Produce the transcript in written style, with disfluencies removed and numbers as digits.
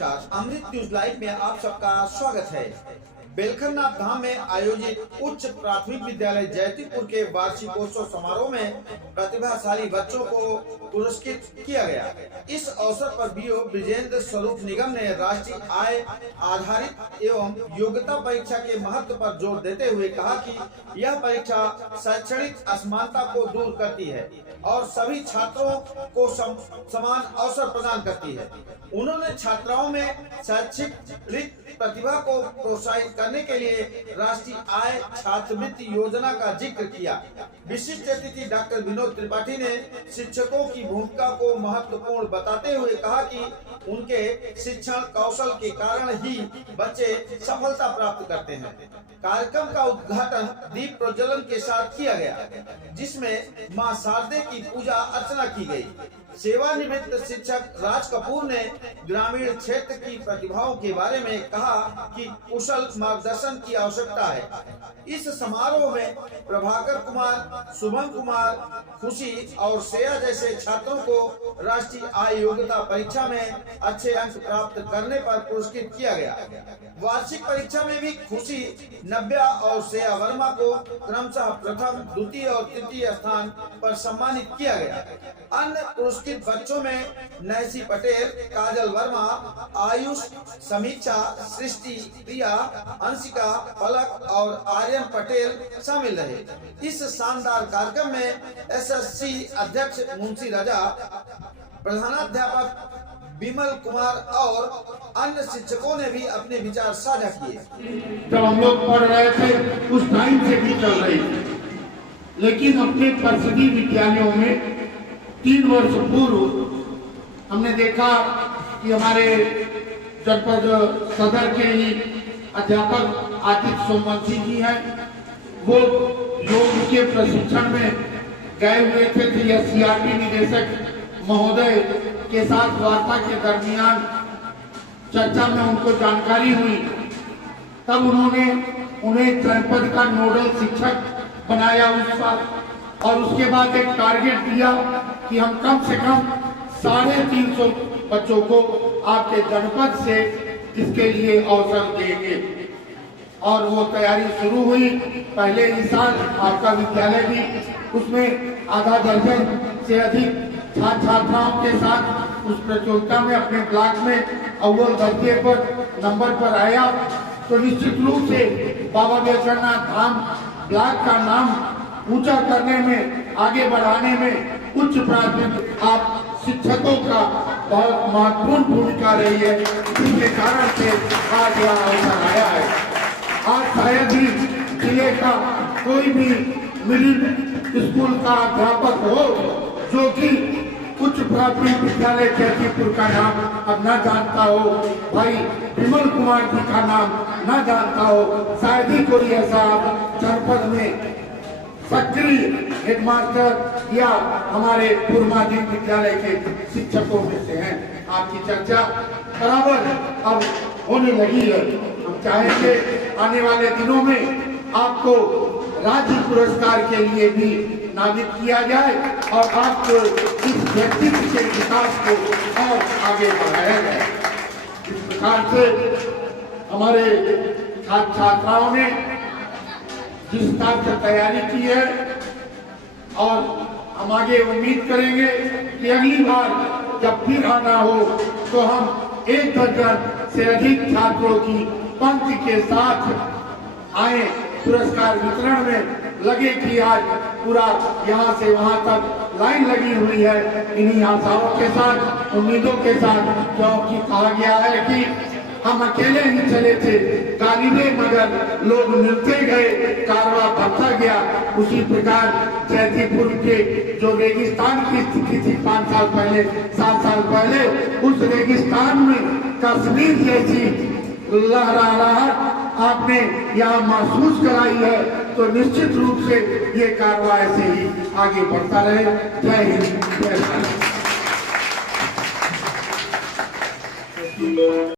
नमस्कार, अमृत news live में आप सबका स्वागत है। बेलखरनाथ धाम में आयोजित उच्च प्राथमिक विद्यालय जयतीपुर के वार्षिकोत्सव समारोह में प्रतिभाशाली बच्चों को पुरस्कृत किया गया। इस अवसर पर बीओ ब्रिजेंद्र स्वरूप निगम ने राष्ट्रीय आय आधारित एवं योग्यता परीक्षा के महत्व पर जोर देते हुए कहा कि यह परीक्षा शैक्षणिक असमानता को दूर करती है और सभी छात्रों को समान अवसर प्रदान करती है। उन्होंने छात्राओं में शैक्षिक प्रतिभा को प्रोत्साहित करने के लिए राष्ट्रीय आय छात्रवृत्ति योजना का जिक्र किया। विशिष्ट अतिथि डॉक्टर विनोद त्रिपाठी ने शिक्षकों की भूमिका को महत्वपूर्ण बताते हुए कहा कि उनके शिक्षण कौशल के कारण ही बच्चे सफलता प्राप्त करते हैं। कार्यक्रम का उद्घाटन दीप प्रज्वलन के साथ किया गया, जिसमें मां शारदे की पूजा अर्चना की गई। सेवानिवृत्त शिक्षक राज कपूर ने ग्रामीण क्षेत्र की प्रतिभाओं के बारे में कहा कि कुशल मार्गदर्शन की आवश्यकता है। इस समारोह में प्रभाकर कुमार, शुभम कुमार, खुशी और श्रेया जैसे छात्रों को राष्ट्रीय आय योग्यता परीक्षा में अच्छे अंक प्राप्त करने पर पुरस्कृत किया गया। वार्षिक परीक्षा में भी खुशी, नव्या और श्रेया वर्मा को क्रमशः प्रथम, द्वितीय और तृतीय स्थान पर सम्मानित किया गया। अन्य पुरस्कृत बच्चों में नैसी पटेल, काजल वर्मा, आयुष, समीक्षा, सृष्टि, प्रिया, अंशिका, पलक और आर्यन पटेल शामिल रहे। इस शानदार कार्यक्रम में एसएससी अध्यक्ष मुंशी राजा, प्रधानाध्यापक विमल कुमार और अन्य शिक्षकों ने भी अपने विचार साझा किए। जब हम लोग पढ़ रहे थे उस टाइम से भी चल रही थी, लेकिन अपने परिषदीय विद्यालयों में 3 वर्ष पूर्व हमने देखा कि हमारे जनपद सदर के ही अध्यापक आदित्य सोमवंशी जी हैं, वो योग के प्रशिक्षण में गए हुए थे। सीआरपी निदेशक महोदय के साथ वार्ता के दरमियान चर्चा में उनको जानकारी हुई, तब उन्होंने उन्हें जनपद का नोडल शिक्षक बनाया उस साल, और उसके बाद एक टारगेट दिया कि हम कम से कम 350 बच्चों को आपके जनपद से इसके लिए अवसर देंगे। और वो तैयारी शुरू हुई। पहले ही साल आपका विद्यालय भी उसमें आधा दर्जन से अधिक छात्र छात्राओं के साथ उस प्रतियोगिता में अपने ब्लॉक में अव्वल दर्जे पर नंबर पर आया। तो निश्चित रूप से बाबा बेलखरनाथ धाम ब्लॉक का नाम ऊंचा करने में, आगे बढ़ाने में उच्च प्राथमिक आप शिक्षकों का बहुत महत्वपूर्ण भूमिका रही है, जिसके कारण से आज यह अवसर आया है। आज शायद ही जिले का कोई भी मिडिल स्कूल का अध्यापक हो जो कि उच्च प्राथमिक विद्यालय जयतीपुर का नाम अब न जानता हो, भाई विमल कुमार जी का नाम न जानता हो। शायद ही कोई ऐसा जनपद में सक्रिय हेडमास्टर या हमारे पूर्व माध्यमिक विद्यालय के शिक्षकों में से हैं। आपकी चर्चा बराबर अब होने लगी है। हम चाहेंगे आने वाले दिनों में आपको राज्य पुरस्कार के लिए भी नामित किया जाए और आपको इस व्यक्तित्व के विकास को और आगे बढ़ाया जाए। इस प्रकार से हमारे छात्र छात्राओं ने जिस तरह से तैयारी की है, और हम आगे उम्मीद करेंगे कि अगली बार जब फिर आना हो तो हम 1 दर्जन से अधिक छात्रों की पंक्ति के साथ आए। पुरस्कार वितरण में लगे कि आज पूरा यहाँ से वहाँ तक लाइन लगी हुई है। इन्हीं आशाओं के साथ, उम्मीदों के साथ, क्योंकि कहा गया है कि हम अकेले ही चले थे, गालिबे मगर लोग मिलते गए, कारवां बढ़ता गया। उसी प्रकार जयतीपुर के जो रेगिस्तान की स्थिति थी 5 साल पहले, 7 साल पहले, उस रेगिस्तान में कश्मीर जैसी लहराहट आपने यहाँ महसूस कराई है। तो निश्चित रूप से ये कारवां ऐसे ही आगे बढ़ता रहे। जय हिंद, जय भारत।